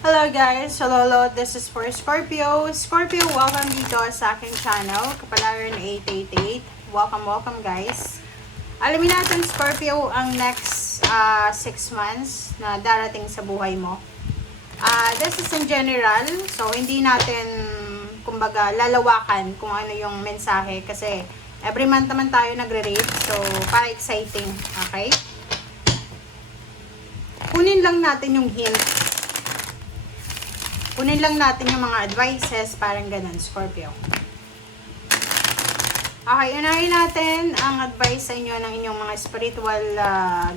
Hello guys! Hello, this is for Scorpio. Scorpio, welcome dito sa aking channel, Kapalaran 888. Welcome guys. Alamin natin Scorpio ang next 6 months na darating sa buhay mo. This is in general, so hindi natin kumbaga lalawakan kung ano yung mensahe kasi every month naman tayo nagre-rate, so para exciting, okay? Kunin lang natin yung hint. Kunin lang natin yung mga advices, parang ganun, Scorpio. Okay, unahin natin ang advice sa inyo ng inyong mga spiritual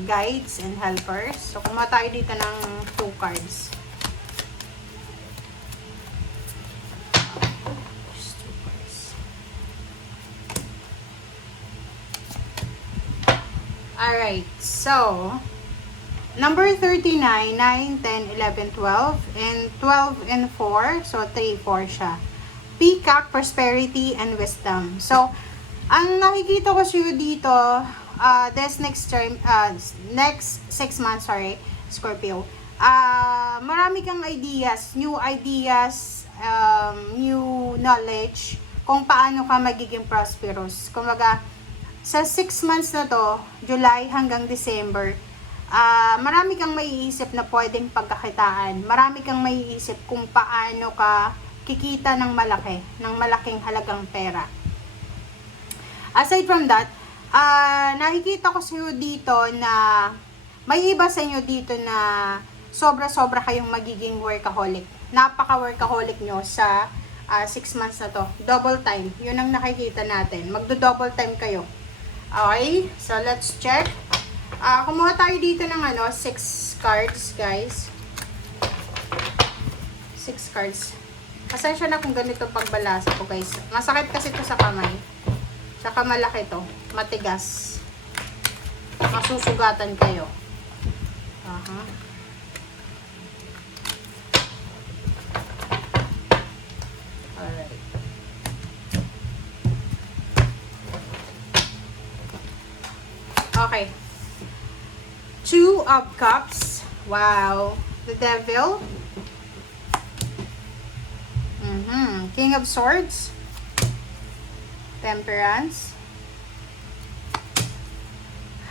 guides and helpers. So, kumuha tayo dito ng 2 cards. Alright, so number 39, 9, 10, 11, 12, and 12 and 4. So, 3, 4 siya. Peacock, prosperity, and wisdom. So, ang nakikita ko siya dito, this next term, next 6 months, sorry, Scorpio. Marami kang ideas, new knowledge, kung paano ka magiging prosperous. Kumbaga, sa 6 months na to, July hanggang December, marami kang maiisip na pwedeng pagkakitaan. Marami kang maiisip kung paano ka kikita ng malaking halagang pera. Aside from that, nakikita ko sa inyo dito na may iba sa inyo dito na sobra-sobra kayong magiging workaholic. Napaka-workaholic nyo sa 6 months na to. Double time. Yun ang nakikita natin. Magdo-double time kayo. Okay? So, let's check. Kumuha tayo dito ng 6 cards, guys. 6 cards. Pasensya na kung ganito pagbalasa ko, guys. Masakit kasi ito sa kamay. Saka malaki to. Matigas. Masusugatan kayo. Alright. Okay. 2 of Cups. Wow. The Devil. King of Swords. Temperance.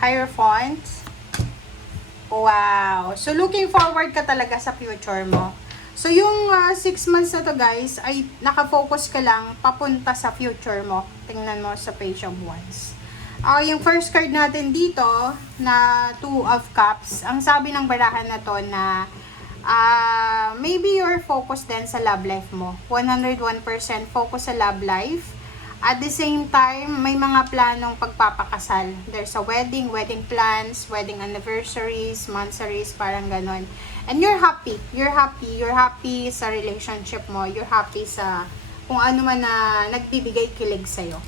Hierophant. Wow. So, looking forward ka talaga sa future mo. So, yung 6 months na to, guys, ay nakafocus ka lang papunta sa future mo. Tingnan mo sa Page of Wands. Yung first card natin dito na 2 of Cups, ang sabi ng barahan na to na maybe you're focused din sa love life mo. 101% focus sa love life. At the same time, may mga planong pagpapakasal. There's a wedding plans, wedding anniversaries, monthsaries, parang ganon. And you're happy. You're happy sa relationship mo. You're happy sa kung ano man na nagbibigay kilig sa'yo.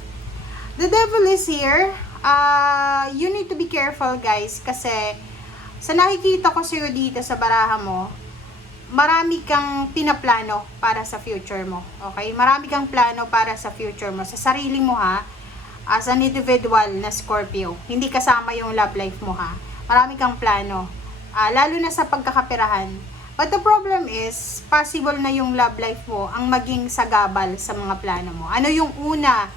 The Devil is here. You need to be careful, guys, kasi sa nakikita ko sa'yo dito sa baraha mo, marami kang pinaplano para sa future mo. Okay? Marami kang plano para sa future mo. Sa sarili mo, ha? As an individual na Scorpio. Hindi kasama yung love life mo, ha? Marami kang plano. Lalo na sa pagkakaperahan. But the problem is, possible na yung love life mo ang maging sagabal sa mga plano mo. Ano yung una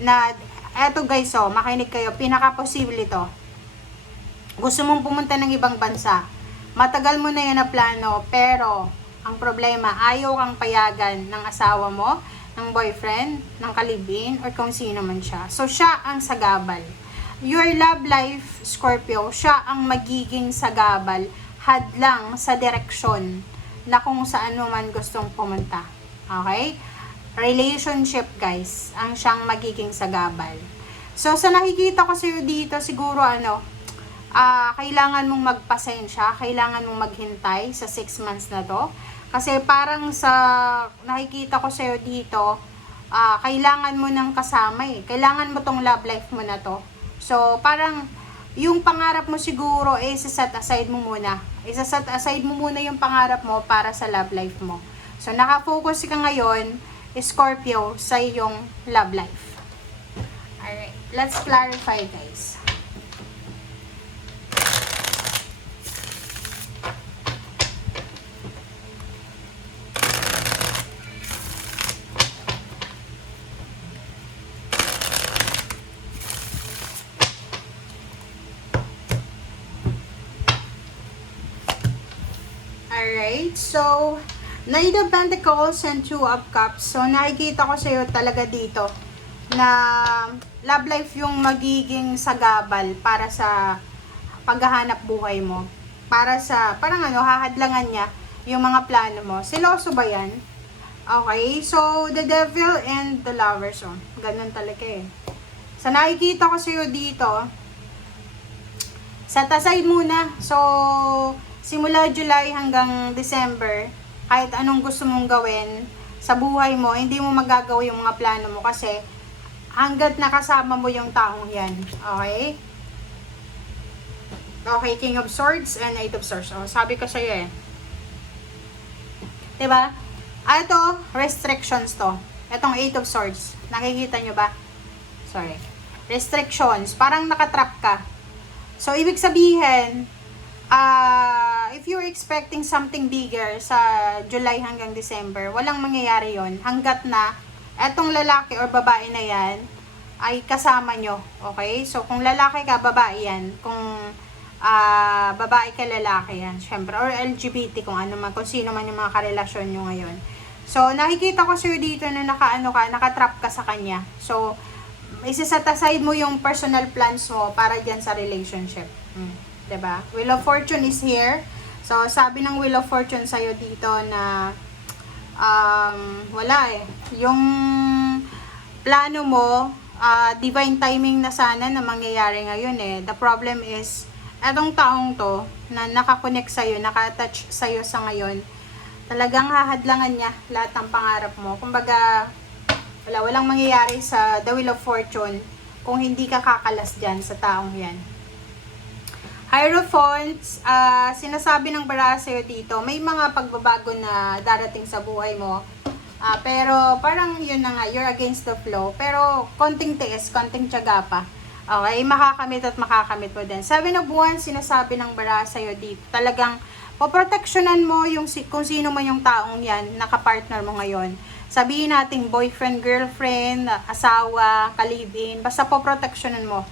na, eto guys, makinig kayo, pinaka-posible ito. Gusto mong pumunta ng ibang bansa. Matagal mo na yan na plano, pero ang problema, ayaw kang payagan ng asawa mo, ng boyfriend, ng kalibin, or kung sino man siya. So, siya ang sagabal. Your love life, Scorpio, siya ang magiging sagabal, hadlang sa direksyon na kung saan mo man gustong pumunta. Okay? Relationship, guys, ang siyang magiging sagabal. So, sa nakikita ko sa'yo dito, siguro kailangan mong magpasensya, kailangan mong maghintay sa 6 months na to. Kasi parang sa nakikita ko sa'yo dito, kailangan mo ng kasama eh. Kailangan mo tong love life mo na to. So, parang yung pangarap mo siguro isa-set aside mo muna. Isa-set aside mo muna yung pangarap mo para sa love life mo. So, nakafocus ka ngayon, Scorpio, sa iyong love life. Alright, let's clarify, guys. Alright, so, Knight of Pentacles and Two of Cups. So, nakikita ko sa'yo talaga dito na love life yung magiging sagabal para sa paghahanap buhay mo. Parang hahadlangan niya yung mga plano mo. Seloso ba yan? Okay, so, the Devil and the Lovers. Oh, ganun talaga eh. So, nakikita ko sa'yo dito, set aside muna. So, simula July hanggang December, kahit anong gusto mong gawin sa buhay mo, hindi mo magagawa yung mga plano mo kasi hanggat nakasama mo yung taong yan. Okay? Okay, King of Swords and Eight of Swords. Oh, sabi ko sa'yo eh. Diba? Ito, restrictions to. Itong Eight of Swords. Nakikita nyo ba? Sorry. Restrictions. Parang nakatrap ka. So, ibig sabihin, if you're expecting something bigger sa July hanggang December, walang mangyayari yon hanggat na etong lalaki or babae na yan ay kasama nyo. Okay? So, kung lalaki ka, babae yan. Kung babae ka, lalaki yan. Syempre, or LGBT, kung sino man yung mga karelasyon nyo ngayon. So, nakikita ko sir dito na nakatrap ka sa kanya. So, isa-set aside mo yung personal plans mo para dyan sa relationship. Diba? Wheel of Fortune is here. So, sabi ng Wheel of Fortune sa'yo dito na wala eh. Yung plano mo, divine timing na sana na mangyayari ngayon eh. The problem is, etong taong to na nakakonect sa'yo, nakatouch sa'yo sa ngayon, talagang hahadlangan niya lahat ng pangarap mo. Kumbaga, walang mangyayari sa The Wheel of Fortune kung hindi ka kakalas dyan sa taong yan. Hierophant, sinasabi ng bara sa'yo dito, may mga pagbabago na darating sa buhay mo. Pero parang yun na nga, you're against the flow. Pero konting tiis, konting tiyaga pa. Okay, makakamit at makakamit mo din. Seven of Wands, sinasabi ng bara sa'yo dito, talagang poproteksyonan mo kung sino man yung taong yan, nakapartner mo ngayon. Sabihin natin boyfriend, girlfriend, asawa, kalibin, basta poproteksyonan mo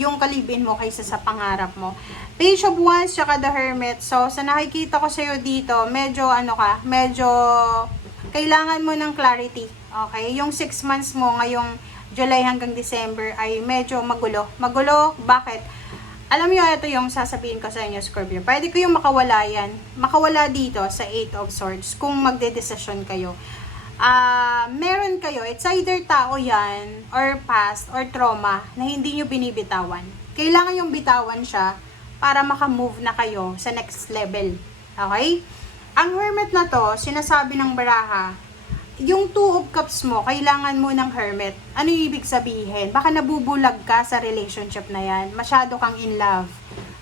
yung kalibin mo kaysa sa pangarap mo. Page of Wands, tsaka the Hermit. So, sa nakikita ko sa'yo dito, medyo medyo kailangan mo ng clarity. Okay? Yung 6 months mo ngayong July hanggang December ay medyo magulo. Magulo, bakit? Alam niyo, ito yung sasabihin ko sa inyo, Scorpio. Pwede ko yung makawala yan. Makawala dito sa 8 of Swords kung magde-decision kayo. Meron kayo, it's either tao yan, or past, or trauma, na hindi nyo binibitawan. Kailangan yung bitawan siya para makamove na kayo sa next level. Okay? Ang Hermit na to, sinasabi ng baraha, yung 2 of Cups mo, kailangan mo ng Hermit. Ano yung ibig sabihin? Baka nabubulag ka sa relationship na yan. Masyado kang in love.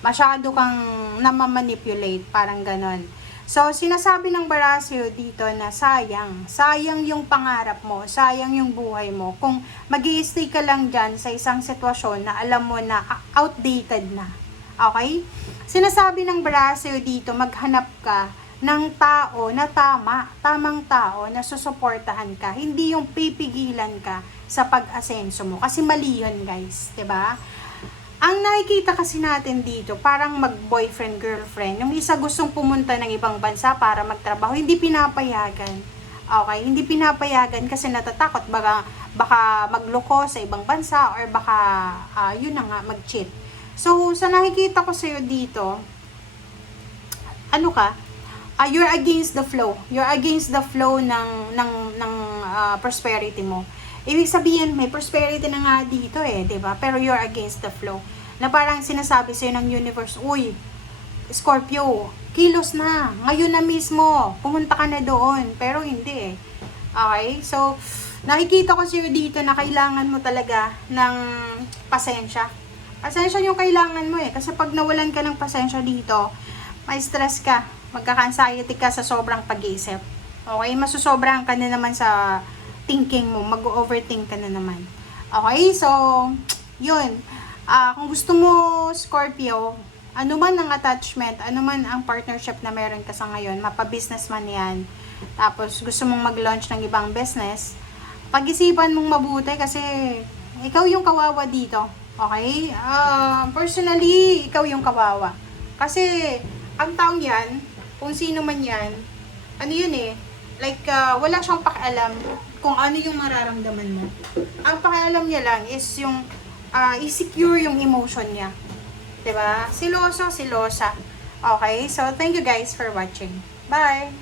Masyado kang namamanipulate. Parang ganon. So, sinasabi ng Barasio dito na sayang yung pangarap mo, sayang yung buhay mo, kung mag-i-stay ka lang dyan sa isang sitwasyon na alam mo na outdated na. Okay? Sinasabi ng Barasio dito, maghanap ka ng tao na tamang tao na susuportahan ka, hindi yung pipigilan ka sa pag-asenso mo. Kasi mali yun, guys. 'Di ba? Ang nakikita kasi natin dito, parang mag-boyfriend, girlfriend. Yung isa gustong pumunta ng ibang bansa para magtrabaho, hindi pinapayagan. Okay? Hindi pinapayagan kasi natatakot. Baka magloko sa ibang bansa or baka, yun na nga, mag-cheat. So, sa nakikita ko sa'yo dito, you're against the flow. You're against the flow ng prosperity mo. Ibig sabihin, may prosperity na nga dito eh, 'di ba? Pero you're against the flow. Na parang sinasabi sa'yo ng universe, uy, Scorpio, kilos na. Ngayon na mismo, pumunta ka na doon. Pero hindi eh. Okay? So, nakikita ko sa'yo dito na kailangan mo talaga ng pasensya. Pasensya yung kailangan mo eh. Kasi pag nawalan ka ng pasensya dito, may stress ka. Magkaka-anxiety ka sa sobrang pag-iisip. Okay? Masusobrahan ka na naman sa thinking mo, mag-overthink ka na naman. Okay, so, yun. Kung gusto mo, Scorpio, ano man ang attachment, ano man ang partnership na meron ka sa ngayon, mapa-business man yan, tapos gusto mong mag-launch ng ibang business, pag-isipan mong mabuti kasi ikaw yung kawawa dito. Okay? Personally, ikaw yung kawawa. Kasi, ang taong yan, kung sino man yan, ano yun eh, like, wala siyang pakialam kung ano yung mararamdaman mo. Ang pakialam niya lang is yung, i-secure yung emotion niya. Diba? Siloso, silosa. Okay? So, thank you guys for watching. Bye!